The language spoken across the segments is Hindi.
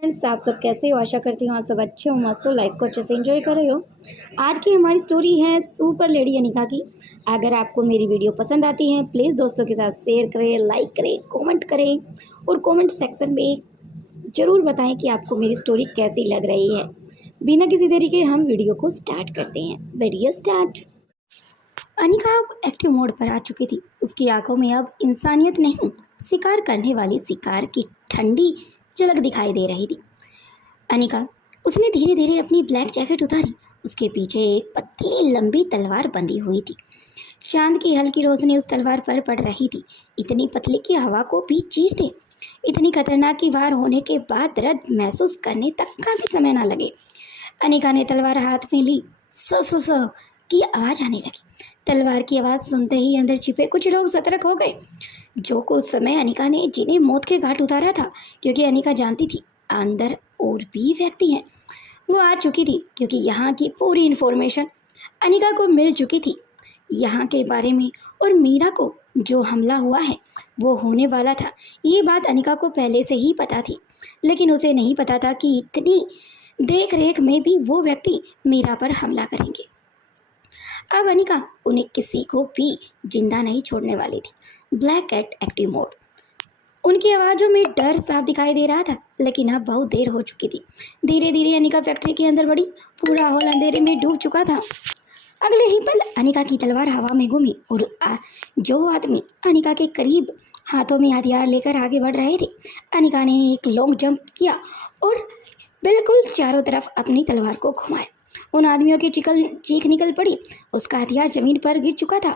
फ्रेंड्स, आप सब कैसे हो? आशा करती हूँ आप सब अच्छे हो, मस्त हो, लाइफ को अच्छे से एंजॉय कर रहे हो। आज की हमारी स्टोरी है सुपर लेडी अनिका की। अगर आपको मेरी वीडियो पसंद आती है प्लीज़ दोस्तों के साथ शेयर करें, लाइक करें, कमेंट करें और कमेंट सेक्शन में ज़रूर बताएं कि आपको मेरी स्टोरी कैसी लग रही है। बिना किसी देरी के हम वीडियो को स्टार्ट करते हैं। Video start. अनिका अब एक्टिव मोड पर आ चुकी थी। उसकी आंखों में अब इंसानियत नहीं, शिकार करने वाली शिकार की ठंडी झलक दिखाई दे रही थी। अनिका, उसने धीरे धीरे अपनी ब्लैक जैकेट उतारी। उसके पीछे एक पतली लंबी तलवार बंधी हुई थी। चांद की हल्की रोशनी उस तलवार पर पड़ रही थी, इतनी पतली कि हवा को भी चीर दे। इतनी खतरनाक की वार होने के बाद दर्द महसूस करने तक का भी समय ना लगे। अनिका ने तलवार हाथ में ली। स स स की आवाज़ आने लगी। तलवार की आवाज़ सुनते ही अंदर छिपे कुछ लोग सतर्क हो गए। जो कुछ समय अनिका ने जिन्हें मौत के घाट उतारा था, क्योंकि अनिका जानती थी अंदर और भी व्यक्ति हैं। वो आ चुकी थी क्योंकि यहाँ की पूरी इन्फॉर्मेशन अनिका को मिल चुकी थी, यहाँ के बारे में। और मीरा को जो हमला हुआ है वो होने वाला था, ये बात अनिका को पहले से ही पता थी। लेकिन उसे नहीं पता था कि इतनी देख रेख में भी वो व्यक्ति मीरा पर हमला करेंगे। अब अनिका उन्हें किसी को भी जिंदा नहीं छोड़ने वाली थी। Black cat active mode. उनकी आवाज़ों में डर साफ दिखाई दे रहा था, लेकिन अब बहुत देर हो चुकी थी। धीरे धीरे अनिका फैक्ट्री के अंदर बढ़ी। पूरा हॉल अंधेरे में डूब चुका था। अगले ही पल अनिका की तलवार हवा में घूमी और जो आदमी अनिका के करीब हाथों में हथियार लेकर आगे बढ़ रहे थे, अनिका ने एक लॉन्ग जंप किया और बिल्कुल चारों तरफ अपनी तलवार को घुमाया। उन आदमियों की चीख निकल पड़ी। उसका हथियार जमीन पर गिर चुका था।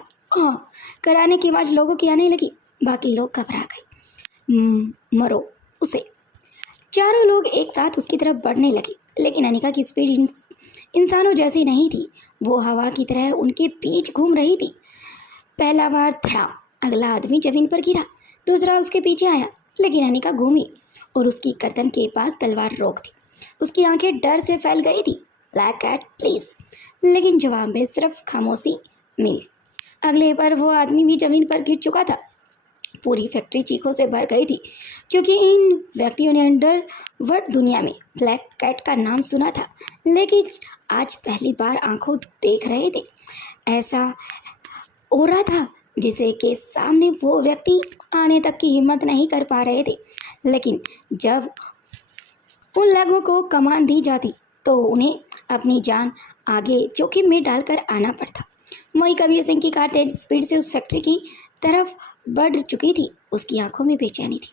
कराने की आवाज़ लोगों की आने लगी। बाकी लोग घबरा गए। मरो उसे। चारों लोग एक साथ उसकी तरफ बढ़ने लगे, लेकिन अनिका की स्पीड इंसानों जैसी नहीं थी। वो हवा की तरह उनके बीच घूम रही थी। पहला बार धड़ा, अगला आदमी जमीन पर गिरा, दूसरा उसके पीछे आया, लेकिन अनिका घूमी और उसकी गर्दन के पास तलवार रोक दी। उसकी आंखें डर से फैल गई थी। ब्लैक कैट प्लीज, लेकिन जवाब में सिर्फ खामोशी मिली। अगले बार वो आदमी भी जमीन पर गिर चुका था। पूरी फैक्ट्री चीखों से भर गई थी, क्योंकि इन व्यक्तियों ने अंडरवर्ल्ड दुनिया में ब्लैक कैट का नाम सुना था, लेकिन आज पहली बार आंखों देख रहे थे। ऐसा हो रहा था जिसे के सामने वो व्यक्ति आने तक की हिम्मत नहीं कर पा रहे थे। लेकिन जब उन लोगों को कमान दी जाती तो उन्हें अपनी जान आगे जोखिम में डालकर आना पड़ता। वहीं कबीर सिंह की कार तेज स्पीड से उस फैक्ट्री की तरफ बढ़ चुकी थी। उसकी आंखों में बेचैनी थी।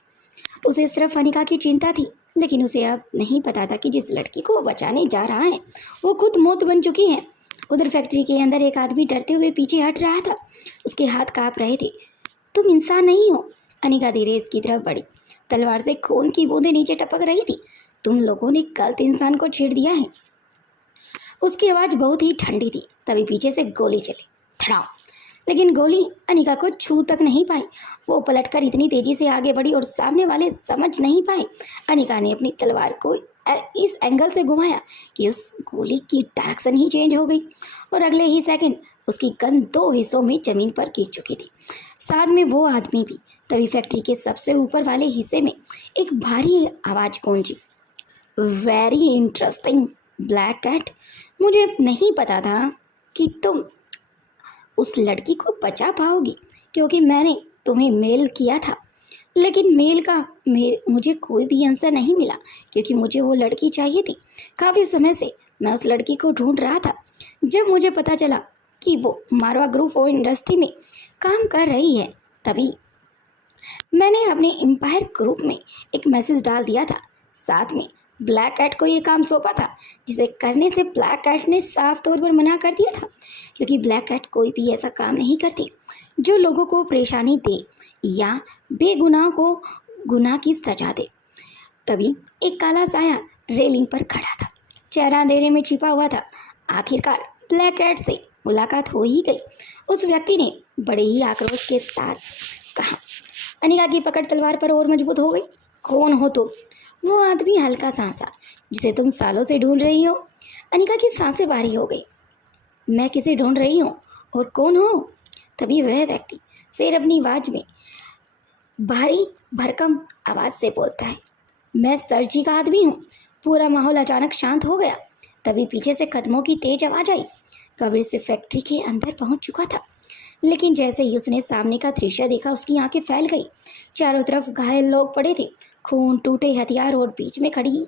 उसे सिर्फ अनिका की चिंता थी, लेकिन उसे अब नहीं पता था कि जिस लड़की को वो बचाने जा रहा है वो खुद मौत बन चुकी है। उधर फैक्ट्री के अंदर एक आदमी डरते हुए पीछे हट रहा था। उसके हाथ कांप रहे थे। तुम इंसान नहीं हो। अनिका धीरे इसकी तरफ बढ़ी। तलवार से खून की बूंदें नीचे टपक रही थी। तुम लोगों ने गलत इंसान को छेड़ दिया है। उसकी आवाज़ बहुत ही ठंडी थी। तभी पीछे से गोली चली। धड़ाम, लेकिन गोली अनिका को छू तक नहीं पाई। वो पलटकर इतनी तेजी से आगे बढ़ी और सामने वाले समझ नहीं पाए। अनिका ने अपनी तलवार को इस एंगल से घुमाया कि उस गोली की डायरेक्शन ही चेंज हो गई और अगले ही सेकंड उसकी गन दो हिस्सों में जमीन पर गिर चुकी थी, साथ में वो आदमी भी। तभी फैक्ट्री के सबसे ऊपर वाले हिस्से में एक भारी आवाज़ गूंजी। वेरी इंटरेस्टिंग ब्लैक कैट, मुझे नहीं पता था कि तुम उस लड़की को बचा पाओगी, क्योंकि मैंने तुम्हें मेल किया था, लेकिन मुझे कोई भी आंसर नहीं मिला, क्योंकि मुझे वो लड़की चाहिए थी। काफ़ी समय से मैं उस लड़की को ढूंढ रहा था। जब मुझे पता चला कि वो मारवा ग्रुप ऑफ इंडस्ट्री में काम कर रही है, तभी मैंने अपने एम्पायर ग्रुप में एक मैसेज डाल दिया था। साथ में ब्लैक कैट को ये काम सौंपा था, जिसे करने से ब्लैक कैट ने साफ तौर पर मना कर दिया था, क्योंकि ब्लैक कैट कोई भी ऐसा काम नहीं करती जो लोगों को परेशानी दे या बेगुनाह को गुनाह की सजा दे। तभी एक काला साया रेलिंग पर खड़ा था। चेहरा अंधेरे में छिपा हुआ था। आखिरकार ब्लैक कैट से मुलाकात हो ही गई। उस व्यक्ति ने बड़े ही आक्रोश के साथ कहा। अनिका की पकड़ तलवार पर और मजबूत हो गई। कौन हो तुम? वो आदमी हल्का सांसा, जिसे तुम सालों से ढूंढ रही हो। अनिका की सांसें भारी हो गई। मैं किसे ढूंढ रही हूँ और कौन हो? तभी वह व्यक्ति फिर अपनी आवाज़ में भारी भरकम आवाज़ से बोलता है, मैं सर जी का आदमी हूँ। पूरा माहौल अचानक शांत हो गया। तभी पीछे से कदमों की तेज आवाज आई। कबीर सिर्फ फैक्ट्री के अंदर पहुंच चुका था, लेकिन जैसे ही उसने सामने का दृश्य देखा उसकी आंखें फैल गई। चारों तरफ घायल लोग पड़े थे, खून, टूटे हथियार और बीच में खड़ी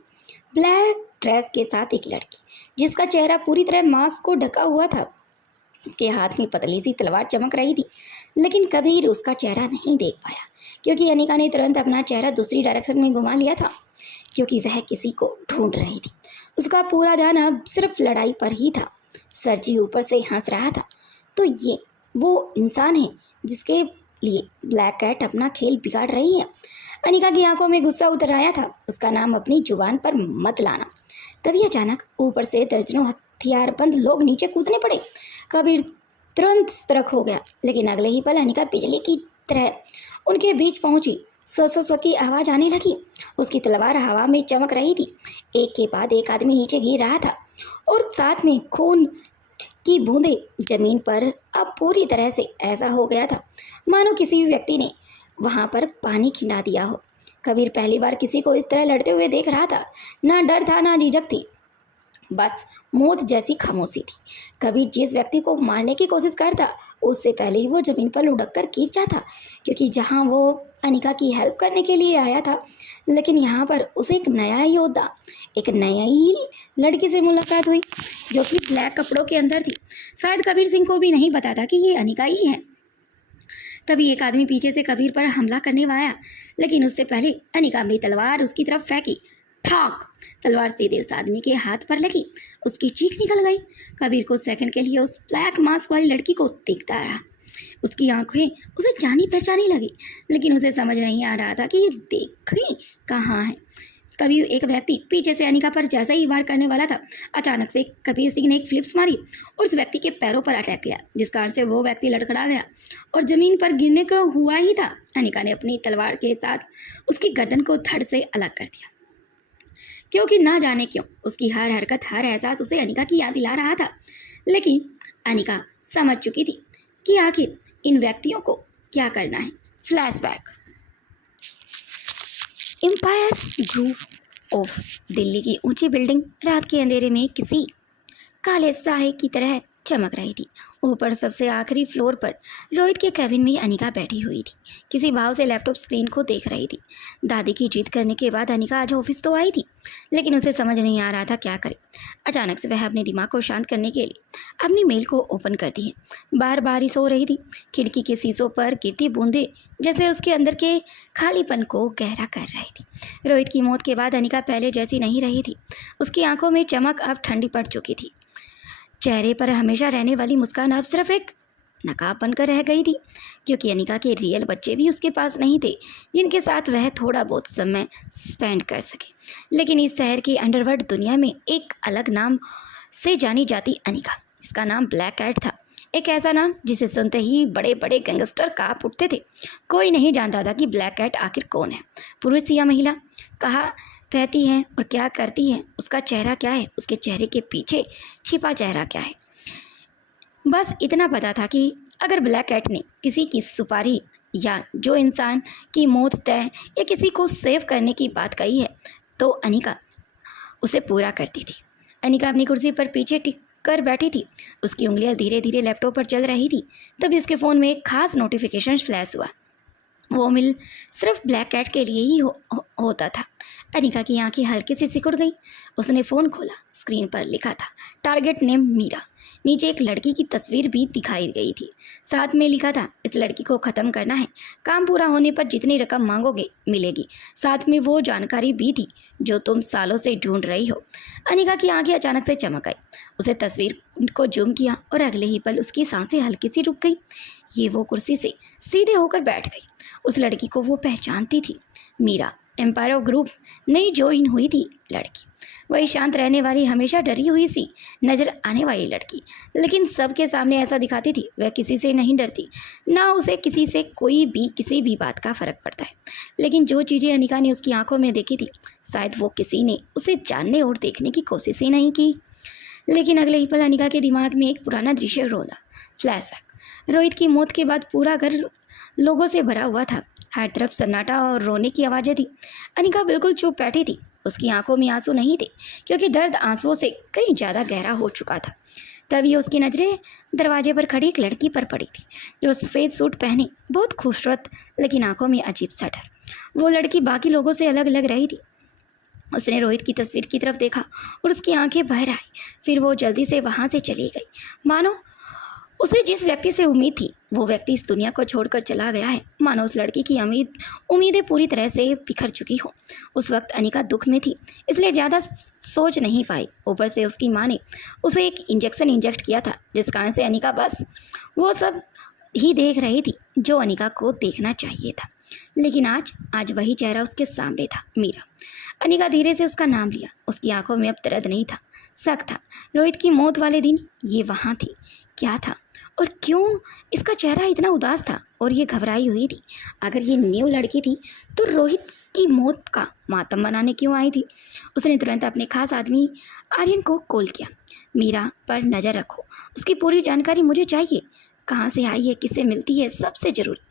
ब्लैक ड्रेस के साथ एक लड़की जिसका चेहरा पूरी तरह मास्क को ढका हुआ था। उसके हाथ में पतली सी तलवार चमक रही थी, लेकिन कबीर उसका चेहरा नहीं देख पाया क्योंकि अनिका ने तुरंत अपना चेहरा दूसरी डायरेक्शन में घुमा लिया था, क्योंकि वह किसी को ढूंढ रही थी। उसका पूरा ध्यान अब सिर्फ लड़ाई पर ही था। सरजी ऊपर से हंस रहा था। तो ये वो इंसान है जिसके लिए ब्लैक कैट अपना खेल बिगाड़ रही है। अनिका की आंखों में गुस्सा उतर आया था। उसका नाम अपनी जुबान पर मत लाना। तभी अचानक ऊपर से दर्जनों हथियारबंद लोग नीचे कूदने पड़े। कबीर तुरंत सतर्क हो गया, लेकिन अगले ही पल अनिका बिजली की तरह उनके बीच पहुंची। स की आवाज आने लगी। उसकी तलवार हवा में चमक रही थी। एक के बाद एक आदमी नीचे गिर रहा था और साथ में खून की बूंदें जमीन पर अब पूरी तरह से ऐसा हो गया था मानो किसी व्यक्ति ने वहां पर पानी खिंडा दिया हो। कबीर पहली बार किसी को इस तरह लड़ते हुए देख रहा था। ना डर था ना झिझक थी, बस मौत जैसी खामोशी थी। कबीर जिस व्यक्ति को मारने की कोशिश करता उससे पहले ही वो जमीन पर लुढ़क कर गिर जाता, क्योंकि जहां वो अनिका की हेल्प करने के लिए आया था, लेकिन यहाँ पर उसे एक नया योद्धा, एक नया ही लड़की से मुलाकात हुई जो कि ब्लैक कपड़ों के अंदर थी। शायद कबीर सिंह को भी नहीं पता था कि ये अनिका ही है। तभी एक आदमी पीछे से कबीर पर हमला करने आया, लेकिन उससे पहले अनिका अपनी तलवार उसकी तरफ फेंकी। ठाक! तलवार सीधे उस आदमी के हाथ पर लगी। उसकी चीख निकल गई। कबीर को सेकंड के लिए उस ब्लैक मास्क वाली लड़की को देखता रहा। उसकी आंखें उसे जानी पहचानी लगी, लेकिन उसे समझ नहीं आ रहा था कि ये देखी कहाँ है। तभी एक व्यक्ति पीछे से अनिका पर जैसा ही वार करने वाला था, अचानक से कबीर सिंह ने एक फ्लिप्स मारी और उस व्यक्ति के पैरों पर अटैक किया, जिस कारण से वो व्यक्ति लड़खड़ा गया और जमीन पर गिरने को हुआ ही था। अनिका ने अपनी तलवार के साथ उसकी गर्दन को धड़ से अलग कर दिया, क्योंकि ना जाने क्यों उसकी हर हरकत, हर एहसास उसे अनिका की याद दिला रहा था। लेकिन अनिका समझ चुकी थी कि आखिर इन व्यक्तियों को क्या करना है। Flashback. Empire group of Delhi की ऊंची बिल्डिंग रात के अंधेरे में किसी काले साए की तरह चमक रही थी। ऊपर सबसे आखिरी फ्लोर पर रोहित के कैबिन में अनिका बैठी हुई थी, किसी भाव से लैपटॉप स्क्रीन को देख रही थी। दादी की जिद करने के बाद अनिका आज ऑफिस तो आई थी, लेकिन उसे समझ नहीं आ रहा था क्या करे। अचानक से वह अपने दिमाग को शांत करने के लिए अपनी मेल को ओपन करती है। बार बारिश हो रही थी। खिड़की के शीशों पर गिरती बूंदें जैसे उसके अंदर के खालीपन को गहरा कर रही थी। रोहित की मौत के बाद अनिका पहले जैसी नहीं रही थी। उसकी आंखों में चमक अब ठंडी पड़ चुकी थी। चेहरे पर हमेशा रहने वाली मुस्कान अब सिर्फ एक नकाब बनकर रह गई थी, क्योंकि अनिका के रियल बच्चे भी उसके पास नहीं थे जिनके साथ वह थोड़ा बहुत समय स्पेंड कर सके। लेकिन इस शहर की अंडरवर्ल्ड दुनिया में एक अलग नाम से जानी जाती अनिका, इसका नाम ब्लैक कैट था। एक ऐसा नाम जिसे सुनते ही बड़े बड़े गैंगस्टर कांप उठते थे। कोई नहीं जानता था कि ब्लैक कैट आखिर कौन है, पुरुष या महिला, कहाँ रहती है और क्या करती है, उसका चेहरा क्या है, उसके चेहरे के पीछे छिपा चेहरा क्या है। बस इतना पता था कि अगर ब्लैक कैट ने किसी की सुपारी या जो इंसान की मौत तय या किसी को सेव करने की बात कही है, तो अनिका उसे पूरा करती थी। अनिका अपनी कुर्सी पर पीछे टिक कर बैठी थी। उसकी उंगलियां धीरे धीरे लैपटॉप पर चल रही थी। तभी उसके फ़ोन में एक खास नोटिफिकेशन फ्लैश हुआ। वो मेल सिर्फ ब्लैक कैट के लिए ही होता था। अनिका की आंखें हल्की सी सिकुड़ गई। उसने फ़ोन खोला। स्क्रीन पर लिखा था टारगेट नेम मीरा। नीचे एक लड़की की तस्वीर भी दिखाई गई थी। साथ में लिखा था इस लड़की को ख़त्म करना है, काम पूरा होने पर जितनी रकम मांगोगे मिलेगी। साथ में वो जानकारी भी थी जो तुम सालों से ढूंढ रही हो। अनिका की आंखें अचानक से चमक आई। उसे तस्वीर को जूम किया और अगले ही पल उसकी सांसें हल्की सी रुक गई। ये वो कुर्सी से सीधे होकर बैठ गई। उस लड़की को वो पहचानती थी। मीरा, एम्पायर ग्रुप नई ज्वाइन हुई थी लड़की, वही शांत रहने वाली, हमेशा डरी हुई सी नज़र आने वाली लड़की, लेकिन सबके सामने ऐसा दिखाती थी वह किसी से नहीं डरती, ना उसे किसी से कोई भी किसी भी बात का फ़र्क पड़ता है। लेकिन जो चीज़ें अनिका ने उसकी आंखों में देखी थी, शायद वो किसी ने उसे जानने और देखने की कोशिश ही नहीं की। लेकिन अगले ही पल अनिका के दिमाग में एक पुराना दृश्य रोला। फ्लैशबैक। रोहित की मौत के बाद पूरा घर लोगों से भरा हुआ था। हर तरफ सन्नाटा और रोने की आवाज़ें थी। अनिका बिल्कुल चुप बैठी थी। उसकी आंखों में आंसू नहीं थे, क्योंकि दर्द आंसुओं से कहीं ज़्यादा गहरा हो चुका था। तभी उसकी नज़रें दरवाजे पर खड़ी एक लड़की पर पड़ी थी, जो सफ़ेद सूट पहने, बहुत खूबसूरत, लेकिन आंखों में अजीब सा डर। वो लड़की बाकी लोगों से अलग लग रही थी। उसने रोहित की तस्वीर की तरफ देखा और उसकी आंखें भर आई। फिर वो जल्दी से वहाँ से चली गई, मानो उसे जिस व्यक्ति से उम्मीद थी वो व्यक्ति इस दुनिया को छोड़कर चला गया है। मानो उस लड़की की उम्मीदें पूरी तरह से बिखर चुकी हो। उस वक्त अनिका दुख में थी, इसलिए ज़्यादा सोच नहीं पाई। ऊपर से उसकी माँ ने उसे एक इंजेक्शन इंजेक्ट किया था, जिस कारण से अनिका बस वो सब ही देख रही थी जो अनिका को देखना चाहिए था। लेकिन आज वही चेहरा उसके सामने था, मीरा। अनिका धीरे से उसका नाम लिया। उसकी आंखों में अब दर्द नहीं था, शक था। रोहित की मौत वाले दिन ये वहाँ थी। क्या था और क्यों इसका चेहरा इतना उदास था और ये घबराई हुई थी? अगर ये न्यू लड़की थी तो रोहित की मौत का मातम मनाने क्यों आई थी? उसने तुरंत अपने खास आदमी आर्यन को कॉल किया। मीरा पर नज़र रखो, उसकी पूरी जानकारी मुझे चाहिए। कहाँ से आई है, किससे मिलती है, सबसे ज़रूरी।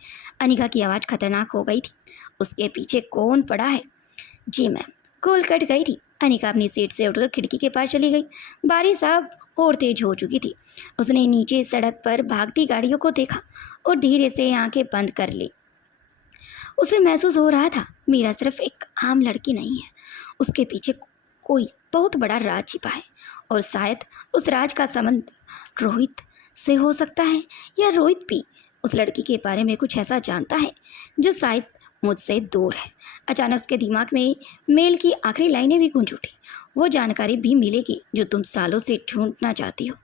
अनिका की आवाज़ खतरनाक हो गई थी। उसके पीछे कौन पड़ा है? जी मैम। कॉल कट गई थी। अनिका अपनी सीट से उठकर खिड़की के पास चली गई। बारिश अब और तेज हो चुकी थी। उसने नीचे सड़क पर भागती गाड़ियों को देखा और धीरे से आंखें बंद कर ली। उसे महसूस हो रहा था मीरा सिर्फ एक आम लड़की नहीं है, उसके पीछे कोई बहुत बड़ा राज छिपा है। और शायद उस राज का संबंध रोहित से हो सकता है, या रोहित भी उस लड़की के बारे में कुछ ऐसा जानता है जो शायद मुझसे दूर है। अचानक उसके दिमाग में मेल की आखिरी लाइनें भी गूंज उठी। वो जानकारी भी मिलेगी जो तुम सालों से ढूंढना चाहती हो।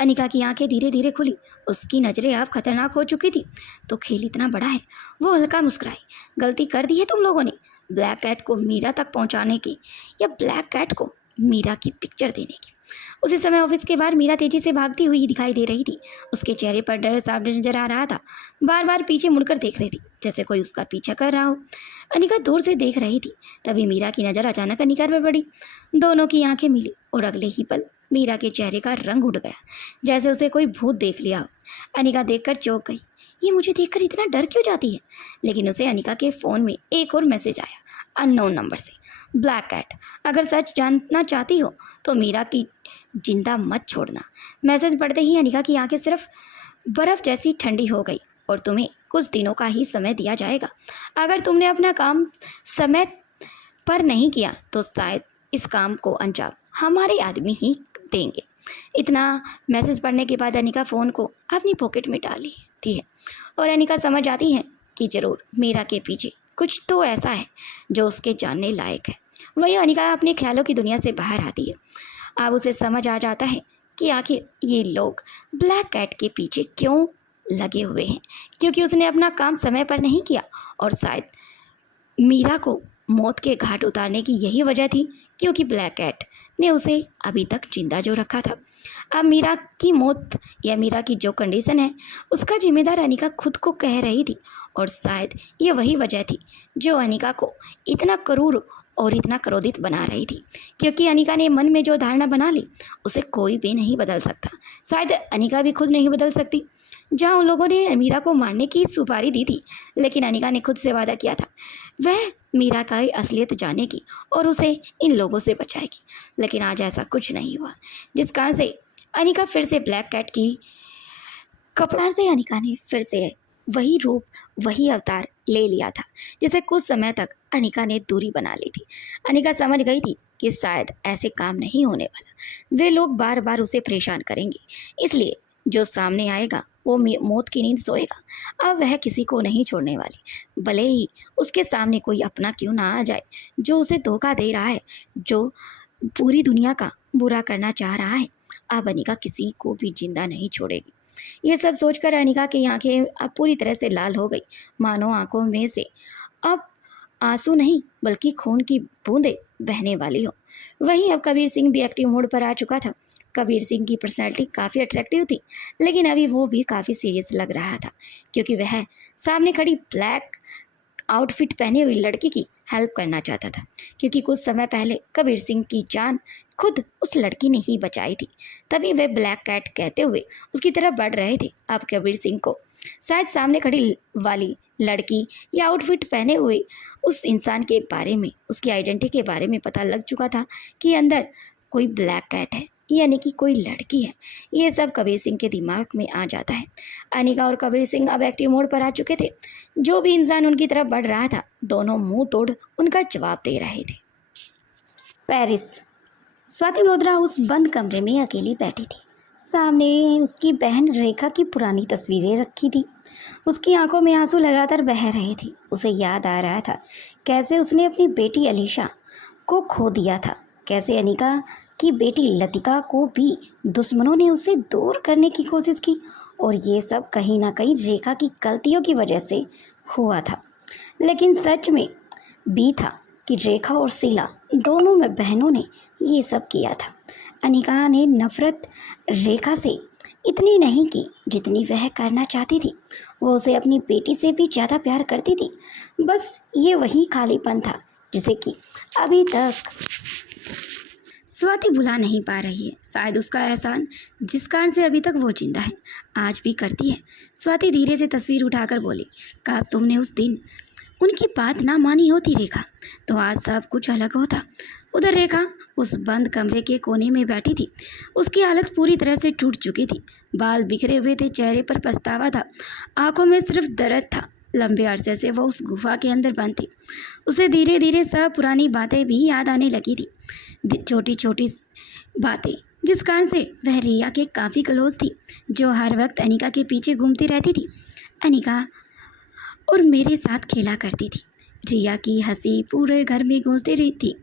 अनिका की आंखें धीरे धीरे खुली। उसकी नज़रें अब खतरनाक हो चुकी थी। तो खेल इतना बड़ा है। वो हल्का मुस्कुराई। गलती कर दी है तुम लोगों ने, ब्लैक कैट को मीरा तक पहुंचाने की, या ब्लैक कैट को मीरा की पिक्चर देने की। उसी समय ऑफिस के बाहर मीरा तेजी से भागती हुई दिखाई दे रही थी। उसके चेहरे पर डर साफ नजर आ रहा था। बार बार पीछे मुड़कर देख रही थी, जैसे कोई उसका पीछा कर रहा हो। अनिका दूर से देख रही थी। तभी मीरा की नज़र अचानक अनिका पर पड़ी। दोनों की आंखें मिली और अगले ही पल मीरा के चेहरे का रंग उड़ गया, जैसे उसे कोई भूत देख लिया हो। अनिका देखकर चौंक गई। ये मुझे देखकर इतना डर क्यों जाती है? लेकिन उसे अनिका के फ़ोन में एक और मैसेज आया, अननोन नंबर से। ब्लैक कैट, अगर सच जानना चाहती हो तो मीरा की जिंदा मत छोड़ना। मैसेज पढ़ते ही अनिका की आंखें सिर्फ बर्फ़ जैसी ठंडी हो गई। और तुम्हें कुछ दिनों का ही समय दिया जाएगा। अगर तुमने अपना काम समय पर नहीं किया तो शायद इस काम को अंजाम हमारे आदमी ही देंगे। इतना मैसेज पढ़ने के बाद अनिका फ़ोन को अपनी पॉकेट में डाल लेती है और अनिका समझ जाती है कि ज़रूर मीरा के पीछे कुछ तो ऐसा है जो उसके जानने लायक है। वही अनिका अपने ख्यालों की दुनिया से बाहर आती है। अब उसे समझ आ जाता है कि आखिर ये लोग ब्लैक कैट के पीछे क्यों लगे हुए हैं, क्योंकि उसने अपना काम समय पर नहीं किया। और शायद मीरा को मौत के घाट उतारने की यही वजह थी, क्योंकि ब्लैक कैट ने उसे अभी तक जिंदा जो रखा था। अब मीरा की मौत या मीरा की जो कंडीशन है, उसका जिम्मेदार अनिका खुद को कह रही थी। और शायद ये वही वजह थी जो अनिका को इतना क्रूर और इतना क्रोधित बना रही थी, क्योंकि अनिका ने मन में जो धारणा बना ली उसे कोई भी नहीं बदल सकता। शायद अनिका भी खुद नहीं बदल सकती। जहाँ उन लोगों ने मीरा को मारने की सुपारी दी थी, लेकिन अनिका ने खुद से वादा किया था वह मीरा का असलियत जानेगी और उसे इन लोगों से बचाएगी। लेकिन आज ऐसा कुछ नहीं हुआ, जिस कारण से अनिका फिर से ब्लैक कैट की कपड़ा से अनिका ने फिर से वही रूप, वही अवतार ले लिया था, जिसे कुछ समय तक अनिका ने दूरी बना ली थी। अनिका समझ गई थी कि शायद ऐसे काम नहीं होने वाला। वे लोग बार बार उसे परेशान करेंगे, इसलिए जो सामने आएगा वो मौत की नींद सोएगा। अब वह किसी को नहीं छोड़ने वाली, भले ही उसके सामने कोई अपना क्यों ना आ जाए जो उसे धोखा दे रहा है, जो पूरी दुनिया का बुरा करना चाह रहा है। अब अनिका किसी को भी जिंदा नहीं छोड़ेगी। ये सब सोचकर अनिका की आंखें अब पूरी तरह से लाल हो गई, मानो आंखों में से अब आंसू नहीं बल्कि खून की बूंदें बहने वाली हो। वहीं अब कबीर सिंह भी एक्टिव मोड पर आ चुका था। कबीर सिंह की पर्सनैलिटी काफ़ी अट्रैक्टिव थी, लेकिन अभी वो भी काफ़ी सीरियस लग रहा था, क्योंकि वह सामने खड़ी ब्लैक आउटफिट पहने हुई लड़की की हेल्प करना चाहता था। क्योंकि कुछ समय पहले कबीर सिंह की जान खुद उस लड़की ने ही बचाई थी। तभी वे ब्लैक कैट कहते हुए उसकी तरफ बढ़ रहे थे। अब कबीर सिंह को शायद सामने खड़ी वाली लड़की या आउटफिट पहने हुए उस इंसान के बारे में, उसकी आइडेंटिटी के बारे में पता लग चुका था कि अंदर कोई ब्लैक कैट है, यानी कि कोई लड़की है। ये सब कबीर सिंह के दिमाग में आ जाता है। अनिका और कबीर सिंह अब एक्टिव मोड पर आ चुके थे। जो भी इंसान उनकी तरफ बढ़ रहा था, दोनों मुंह तोड़ उनका जवाब दे रहे थे। पेरिस। स्वाति मल्होत्रा उस बंद कमरे में अकेली बैठी थी। सामने उसकी बहन रेखा की पुरानी तस्वीरें रखी थी। उसकी आंखों में आंसू लगातार बह रहे थे। उसे याद आ रहा था कैसे उसने अपनी बेटी अलीशा को खो दिया था, कैसे अनिका की बेटी लतिका को भी दुश्मनों ने उससे दूर करने की कोशिश की, और ये सब कहीं ना कहीं रेखा की गलतियों की वजह से हुआ था। लेकिन सच में भी था कि रेखा और शीला दोनों में बहनों ने ये सब किया था। अनिका ने नफरत रेखा से इतनी नहीं की जितनी वह करना चाहती थी। वो उसे अपनी बेटी से भी ज़्यादा प्यार करती थी। बस ये वही खालीपन था जिसे कि अभी तक स्वाति भुला नहीं पा रही है। शायद उसका एहसान जिस कारण से अभी तक वो जिंदा है, आज भी करती है। स्वाति धीरे से तस्वीर उठाकर बोली, काश तुमने उस दिन उनकी बात ना मानी होती रेखा, तो आज सब कुछ अलग होता। उधर रेखा उस बंद कमरे के कोने में बैठी थी। उसकी हालत पूरी तरह से टूट चुकी थी। बाल बिखरे हुए थे, चेहरे पर पछतावा था, आंखों में सिर्फ दर्द था। लंबे अरसे से वो उस गुफा के अंदर बंद थी। उसे धीरे धीरे सब पुरानी बातें भी याद आने लगी थी, छोटी छोटी बातें, जिस कारण से वह रिया के काफ़ी क्लोज थी, जो हर वक्त अनिका के पीछे घूमती रहती थी। अनिका और मेरे साथ खेला करती थी। रिया की हंसी पूरे घर में गूंजती रही थी,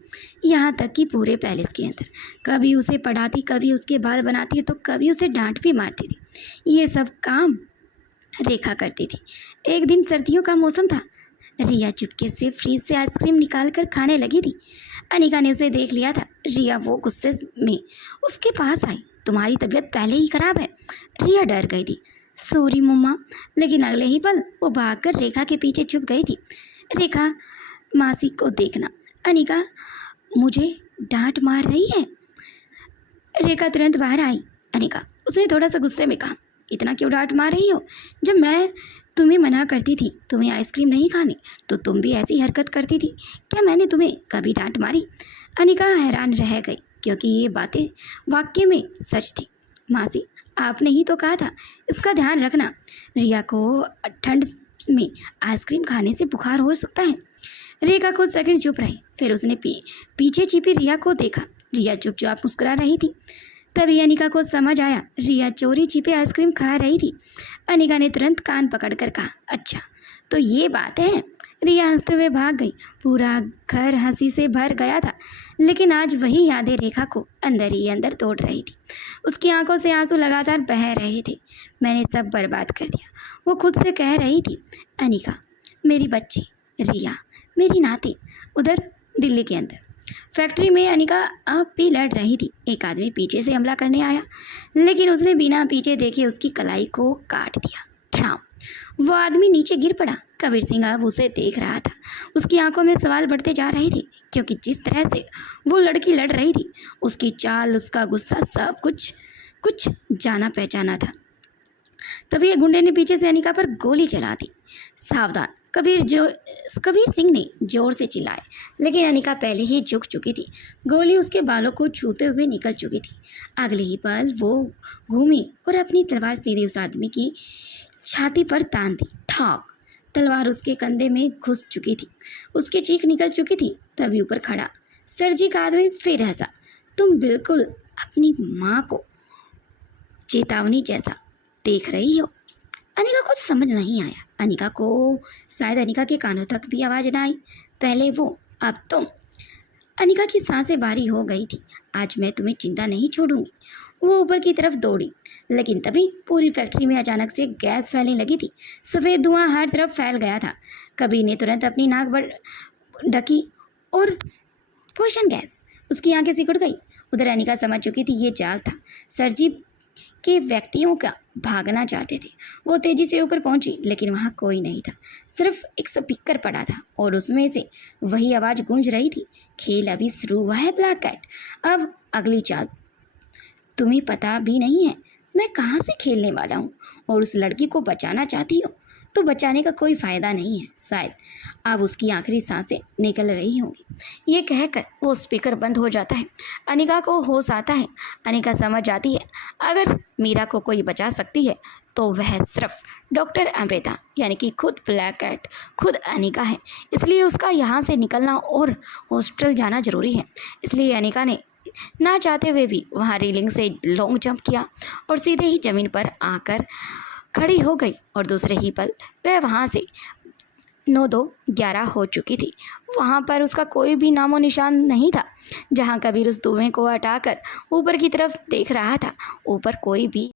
यहाँ तक कि पूरे पैलेस के अंदर। कभी उसे पढ़ाती, कभी उसके बाल बनाती, तो कभी उसे डांट भी मारती थी। ये सब काम रेखा करती थी। एक दिन सर्दियों का मौसम था। रिया चुपके से फ्रिज से आइसक्रीम निकाल कर खाने लगी थी। अनिका ने उसे देख लिया था। रिया वो गुस्से में उसके पास आई, तुम्हारी तबीयत पहले ही खराब है। रिया डर गई थी। सॉरी मम्मा। लेकिन अगले ही पल वो भागकर रेखा के पीछे छुप गई थी। रेखा मासी को देखना। अनिका मुझे डांट मार रही है। रेखा तुरंत बाहर आई। अनिका, उसने थोड़ा सा गुस्से में कहा, इतना क्यों डांट मार रही हो? जब मैं तुम्हें मना करती थी तुम्हें आइसक्रीम नहीं खानी, तो तुम भी ऐसी हरकत करती थी। क्या मैंने तुम्हें कभी डांट मारी? अनिका हैरान रह गई, क्योंकि ये बातें वाकई में सच थी। मासी, आपने ही तो कहा था इसका ध्यान रखना। रिया को ठंड में आइसक्रीम खाने से बुखार हो सकता है। रेखा कुछ सेकंड चुप रही, फिर उसने पीछे छिपी रिया को देखा। रिया चुपचाप मुस्कुरा रही थी। तभी अनिका को समझ आया, रिया चोरी छिपे आइसक्रीम खा रही थी। अनिका ने तुरंत कान पकड़कर कहा, अच्छा तो ये बात है। रिया हंसते हुए भाग गई। पूरा घर हंसी से भर गया था, लेकिन आज वही यादें रेखा को अंदर ही अंदर तोड़ रही थी। उसकी आंखों से आंसू लगातार बह रहे थे। मैंने सब बर्बाद कर दिया, वो खुद से कह रही थी। अनिका मेरी बच्ची, रिया मेरी नाती। उधर दिल्ली के अंदर फैक्ट्री में अनिका अब भी लड़ रही थी। एक आदमी पीछे से हमला करने आया, लेकिन उसने बिना पीछे देखे उसकी कलाई को काट दिया। धड़ाम। वो आदमी नीचे गिर पड़ा। कबीर सिंह अब उसे देख रहा था। उसकी आंखों में सवाल बढ़ते जा रहे थे, क्योंकि जिस तरह से वो लड़की लड़ रही थी, उसकी चाल, उसका गुस्सा, सब कुछ जाना पहचाना था। तभी एक गुंडे ने पीछे से अनिका पर गोली चला दी। सावधान, कबीर सिंह ने जोर से चिल्लाया, लेकिन अनिका पहले ही झुक चुकी थी। गोली उसके बालों को छूते हुए निकल चुकी थी। अगले ही पल वो घूमी और अपनी तलवार सीधे उस आदमी की छाती पर तान दी। ठाक। तलवार उसके कंधे में घुस चुकी थी। उसकी चीख निकल चुकी थी। तभी ऊपर खड़ा सरजी का आदमी फिर हंसा। तुम बिल्कुल अपनी माँ को चेतावनी जैसा देख रही हो। अनिका कुछ समझ नहीं आया। अनिका को शायद अनिका के कानों तक भी आवाज़ ना आई। पहले वो, अब तुम। अनिका की सांसें भारी हो गई थी। आज मैं तुम्हें चिंता नहीं छोड़ूंगी। वो ऊपर की तरफ दौड़ी, लेकिन तभी पूरी फैक्ट्री में अचानक से गैस फैलने लगी थी। सफ़ेद धुआं हर तरफ फैल गया था। कबीर ने तुरंत अपनी नाक ढकी और पोषण गैस। उसकी आंखें सिकुड़ गई। उधर अनिका समझ चुकी थी ये चाल था। सरजी के व्यक्तियों का भागना चाहते थे। वो तेजी से ऊपर पहुंची, लेकिन वहाँ कोई नहीं था। सिर्फ एक स्पीकर पड़ा था और उसमें से वही आवाज़ गूंज रही थी, खेल अभी शुरू हुआ है ब्लैक कैट। अब अगली चाल तुम्हें पता भी नहीं है। मैं कहाँ से खेलने वाला हूँ, और उस लड़की को बचाना चाहती हो तो बचाने का कोई फ़ायदा नहीं है, शायद अब उसकी आखिरी सांसें निकल रही होंगी। ये कहकर वो स्पीकर बंद हो जाता है। अनिका को होश आता है। अनिका समझ जाती है अगर मीरा को कोई बचा सकती है तो वह सिर्फ डॉक्टर अमृता यानी कि खुद ब्लैक कैट, खुद अनिका है। इसलिए उसका यहाँ से निकलना और हॉस्पिटल जाना ज़रूरी है। इसलिए अनिका ने ना चाहते हुए भी वहाँ रेलिंग से लॉन्ग जंप किया और सीधे ही ज़मीन पर आकर खड़ी हो गई, और दूसरे ही पल वह वहाँ से 9-2-11 हो चुकी थी। वहाँ पर उसका कोई भी नामो निशान नहीं था। जहाँ कबीर उस धुएं को हटाकर ऊपर की तरफ देख रहा था, ऊपर कोई भी